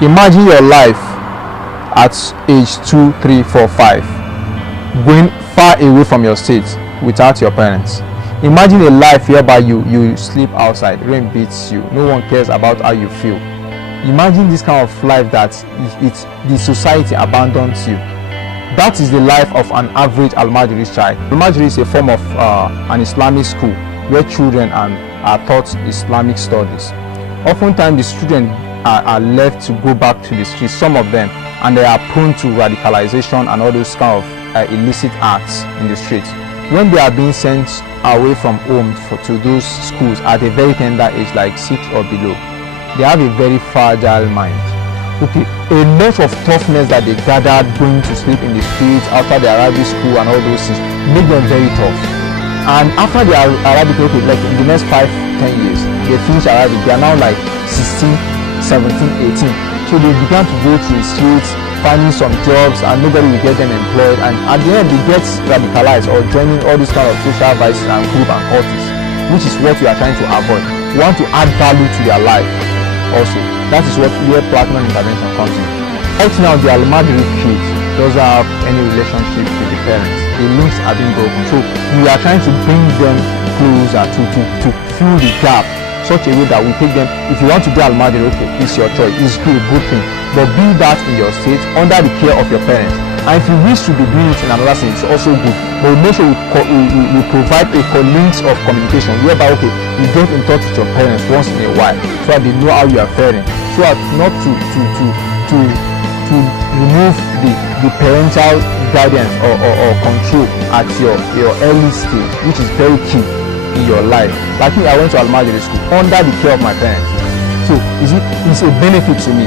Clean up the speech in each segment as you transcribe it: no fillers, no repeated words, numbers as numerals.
Imagine your life at age 2, 3, 4, 5, going far away from your state without your parents. Imagine a life whereby you sleep outside, rain beats you, no one cares about how you feel. Imagine this kind of life that the society abandons you. That is the life of an average Almajiri child. Almajiri is a form of an Islamic school where children are taught Islamic studies. Oftentimes the students are left to go back to the streets, some of them, and they are prone to radicalization and all those kind of illicit acts in the streets. When they are being sent away from home to those schools at a very tender age, like 6 or below, they have a very fragile mind. Okay, a lot of toughness that they gathered going to sleep in the streets after the Arabic school and all those things make them very tough. And after the Arabic, okay, like in the next 5-10 years, they finish Arabic, they are now like 16, 17, 18. So they began to go to the streets, finding some jobs, and nobody will get them employed. And at the end, they get radicalized or joining all these kind of social vices and group and cults, which is what we are trying to avoid. We want to add value to their life also. That is where platinum intervention comes in. Right now, the Almajiri kids doesn't have any relationship with the parents. The links are being broken. So we are trying to bring them closer to fill the gap, such a way that we take them. If you want to do Almajiri, okay, it's your choice. It's good, good thing. But be that in your state under the care of your parents. And if you wish to be doing it in another state, it's also good. But we make sure we provide a links of communication whereby, okay, you get in touch with your parents once in a while so that they know how you are faring. So as not to remove the parental guidance or control at your early stage, which is very key in your life. Like me, I went to Almajiri school under the care of my parents. So it's a benefit to me.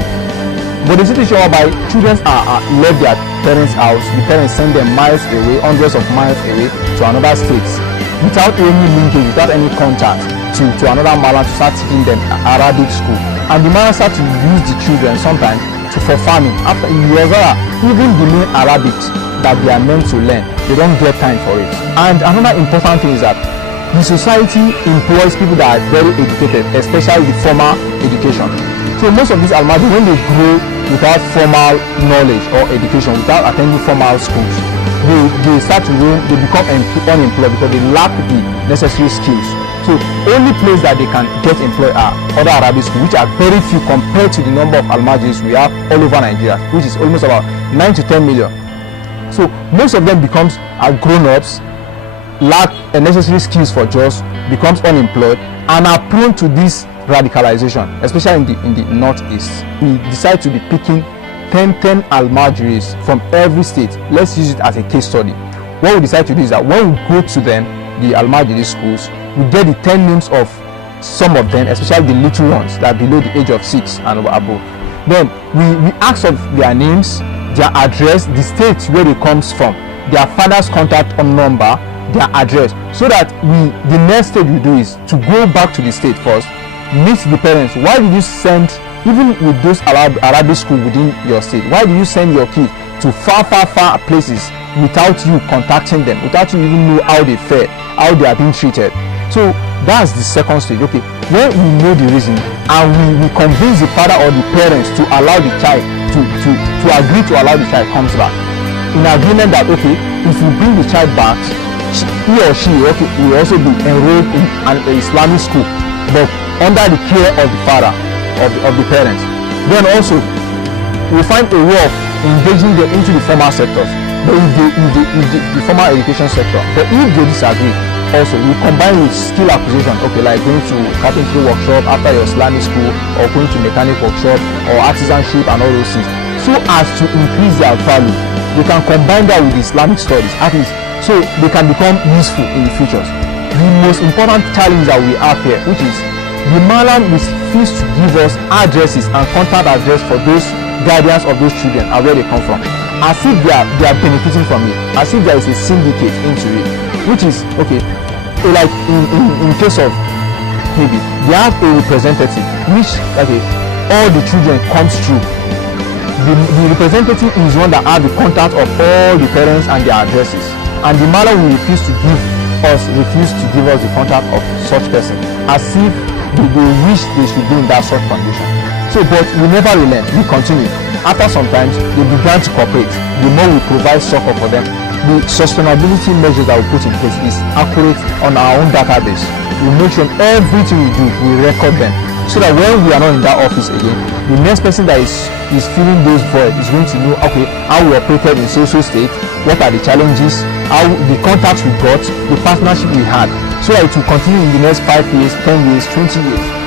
But the situation whereby children are left their parents' house, the parents send them miles away, hundreds of miles away to another state, without any linkage, without any contact to another Malam to start teaching them Arabic school. And the Malam start to use the children sometimes for farming. After years, even the main Arabic that they are meant to learn, they don't get time for it. And another important thing is that the society employs people that are very educated, especially the formal education. So most of these Almajiri, when they grow without formal knowledge or education, without attending formal schools, they start to grow, they become unemployed because they lack the necessary skills. So only place that they can get employed are other Arabic schools, which are very few compared to the number of Almajiris we have all over Nigeria, which is almost about 9 to 10 million. So most of them becomes grown-ups, lack necessary skills for jobs, becomes unemployed, and are prone to this radicalization, especially in the northeast. We decide to be picking 10 Almajiris from every state. Let's use it as a case study. What we decide to do is that when we go to them, the Almajiri schools, we get the 10 names of some of them, especially the little ones that are below the age of 6 and above. Then we ask of their names, their address, the state where they comes from, their father's contact number, their address, so that the next stage we do is to go back to the state first, meet the parents. Why did you send, even with those Arabic school within your state, why do you send your kids to far places without you contacting them, without you even know how they fare, how they are being treated? So that's the second stage. Okay, when we know the reason and we convince the father or the parents to allow the child to agree to allow the child comes back in agreement that, okay, if you bring the child back, he or she, okay, will also be enrolled in an Islamic school, but under the care of the father, of the parents. Then also we find a way of engaging them into the formal sectors, but the formal education sector. But if they disagree, also we combine with skill acquisition, okay, like going to carpentry workshop after your Islamic school, or going to mechanic workshop or artisanship and all those things, so as to increase their value. They can combine that with Islamic studies, at least, so they can become useful in the future. The most important challenge that we have here, which is the Malam refuse to give us addresses and contact address for those guardians of those children and where they come from, as if they are benefiting from it, as if there is a syndicate into it, which is, okay, like in case of Kebbi, they have a representative which, okay, all the children comes through. The representative is one that has the contact of all the parents and their addresses, and the Malam will refuse to give us the contact of such person, as if they wish they should be in that such condition. So, but we never relent, we continue. After some time, they began to cooperate. The more we provide succor for them, the sustainability measures that we put in place is accurate on our own database. We make sure everything we do, we record them, so that when we are not in that office again, the next person that is filling those voids is going to know, okay, how we operated in social state, what are the challenges, how the contacts we got, the partnership we had, so that it will continue in the next 5 years, 10 years, 20 years.